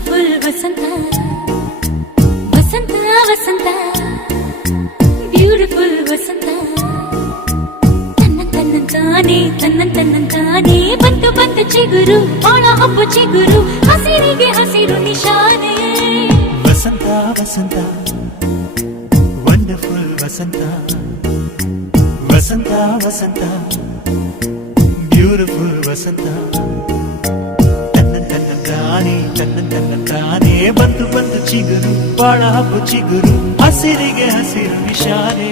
beautiful ವಸಂತ ವಸಂತ ವಸಂತ beautiful ವಸಂತ ತನ್ನಂತಾನೆ ಬಂತು ಬಂತು ಚಿಗುರು ಬಾಳ ಹಬ್ಬ ಚಿಗುರು ಹಸಿರಿಗೆ ಹಸಿರು ನಿಶಾನೆ ವಸಂತ ವಸಂತ ವಂಡರ್ಫುಲ್ ವಸಂತ ವಸಂತ ವಸಂತ ಬ್ಯೂಟಿಫುಲ್ ವಸಂತ ತನ್ನಂತಾನೆ ಬಂತು ಬಂತು ಚಿಗುರು ಬಾಳ ಹಬ್ಬ ಚಿಗುರು ಹಸಿರಿಗೆ ಹಸಿರು ನಿಶಾನೆ